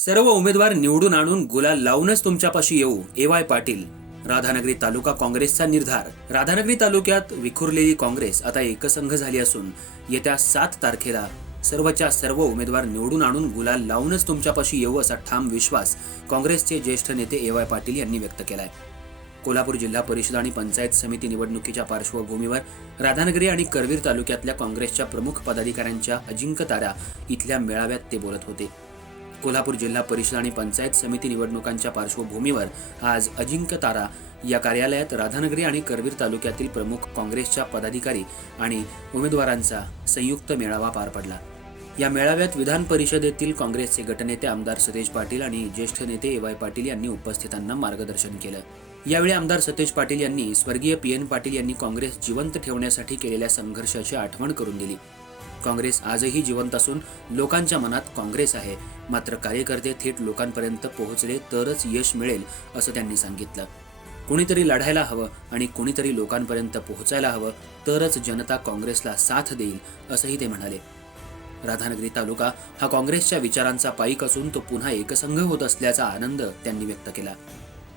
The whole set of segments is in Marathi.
सर्व उमेदवार निवडून आणून गुलाल लावूनच तुमच्यापाशी येऊ, ए.वाय. पाटील. राधानगरी तालुका काँग्रेसचा निर्धार. राधानगरी तालुक्यात विखुरलेली काँग्रेस आता एकसंघ झाली असून येत्या 7 तारखेला सर्वच्या सर्व उमेदवार निवडून आणून गुलाल लावूनच तुमच्यापाशी येऊ असा ठाम विश्वास काँग्रेसचे ज्येष्ठ नेते ए.वाय. पाटील यांनी व्यक्त केलाय. कोल्हापूर जिल्हा परिषद आणि पंचायत समिती निवडणुकीच्या पार्श्वभूमीवर राधानगरी आणि करवीर तालुक्यातल्या काँग्रेसच्या प्रमुख पदाधिकाऱ्यांच्या अजिंक्य तारा इथल्या मेळाव्यात ते बोलत होते. कोल्हापूर जिल्हा परिषद आणि पंचायत समिती निवडणुकांच्या पार्श्वभूमीवर आज अजिंक्य तारा या कार्यालयात राधानगरी आणि करवीर तालुक्यातील प्रमुख काँग्रेसच्या पदाधिकारी आणि उमेदवारांचा संयुक्त मेळावा पार पडला. या मेळाव्यात विधान परिषदेतील काँग्रेसचे गटनेते आमदार सतेज पाटील आणि ज्येष्ठ नेते ए.वाय. पाटील यांनी उपस्थितांना मार्गदर्शन केलं. यावेळी आमदार सतेज पाटील यांनी स्वर्गीय पी.एन. पाटील यांनी काँग्रेस जिवंत ठेवण्यासाठी केलेल्या संघर्षाची आठवण करून दिली. काँग्रेस आजही जिवंत असून लोकांच्या मनात काँग्रेस आहे, मात्र कार्यकर्ते थेट लोकांपर्यंत पोहोचले तरच यश मिळेल असं त्यांनी सांगितलं. कुणीतरी लढायला हवं आणि कुणीतरी लोकांपर्यंत पोहोचायला हवं, तरच जनता काँग्रेसला साथ देईल असंही ते म्हणाले. राधानगरी तालुका हा काँग्रेसच्या विचारांचा पाईक असून तो पुन्हा एकसंघ होत असल्याचा आनंद त्यांनी व्यक्त केला.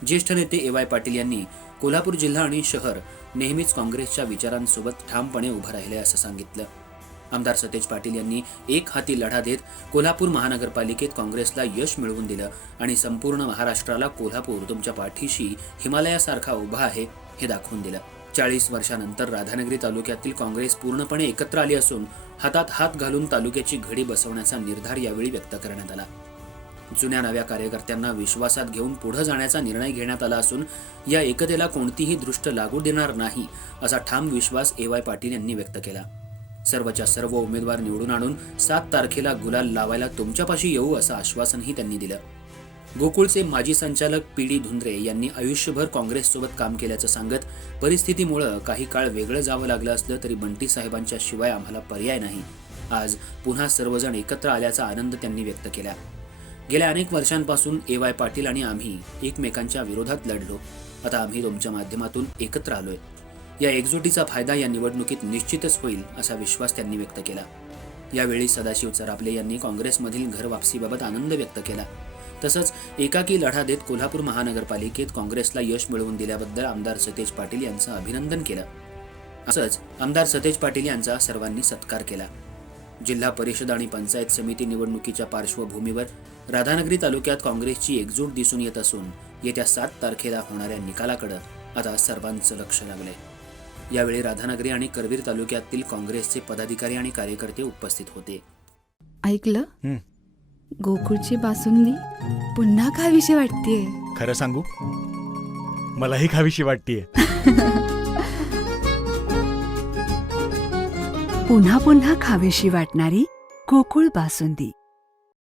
ज्येष्ठ नेते ए.वाय. पाटील यांनी कोल्हापूर जिल्हा आणि शहर नेहमीच काँग्रेसच्या विचारांसोबत ठामपणे उभं राहिले असं सांगितलं. आमदार सतेज पाटील यांनी एक हाती लढा देत कोल्हापूर महानगरपालिकेत काँग्रेसला यश मिळवून दिलं आणि संपूर्ण महाराष्ट्राला कोल्हापूर तुमच्या पाठीशी हिमालयासारखा उभा आहे हे दाखवून दिलं. 40 वर्षांनंतर राधानगरी तालुक्यातील काँग्रेस पूर्णपणे एकत्र आली असून हातात हात घालून तालुक्याची घडी बसवण्याचा निर्धार यावेळी व्यक्त करण्यात आला. जुन्या नव्या कार्यकर्त्यांना विश्वासात घेऊन पुढे जाण्याचा निर्णय घेण्यात आला असून या एकतेला कोणतीही दृष्ट लागू देणार नाही असा ठाम विश्वास ए.वाय. पाटील यांनी व्यक्त केला. सर्वच्या सर्व उमेदवार निवडून आणून 7 तारखेला गुलाल लावायला तुमच्यापाशी येऊ असं आश्वासनही त्यांनी दिलं. गोकुळचे माजी संचालक पी.डी. धुंद्रे यांनी आयुष्यभर काँग्रेससोबत काम केल्याचं सांगत परिस्थितीमुळे काही काळ वेगळं जावं लागलं असलं तरी बंटी साहेबांच्या शिवाय आम्हाला पर्याय नाही. आज पुन्हा सर्वजण एकत्र आल्याचा आनंद त्यांनी व्यक्त केला. गेल्या अनेक वर्षांपासून ए.वाय. पाटील आणि आम्ही एकमेकांच्या विरोधात लढलो. आता आम्ही तुमच्या माध्यमातून एकत्र आलोय. या एकजुटीचा फायदा या निवडणुकीत निश्चितच होईल असा विश्वास त्यांनी व्यक्त केला. यावेळी सदाशिव चरापले यांनी काँग्रेसमधील घर वापसीबाबत आनंद व्यक्त केला. तसंच एकाकी लढा देत कोल्हापूर महानगरपालिकेत काँग्रेसला यश मिळवून दिल्याबद्दल आमदार सतेज पाटील यांचं अभिनंदन केलं. असंच आमदार सतेज पाटील यांचा सर्वांनी सत्कार केला. जिल्हा परिषद आणि पंचायत समिती निवडणुकीच्या पार्श्वभूमीवर राधानगरी तालुक्यात काँग्रेसची एकजूट दिसून येत असून येत्या 7 तारखेला होणाऱ्या निकालाकडे आता सर्वांचं लक्ष लागलंय. यावेळी राधानगरी आणि करवीर तालुक्यातील काँग्रेसचे पदाधिकारी आणि कार्यकर्ते उपस्थित होते. ऐकलं? गोकुळची बासुंदी पुन्हा खावीशी वाटतेय. खरं सांगू, मलाही खावीशी वाटतेय. पुन्हा पुन्हा खावीशी वाटणारी गोकुळ बासुंदी.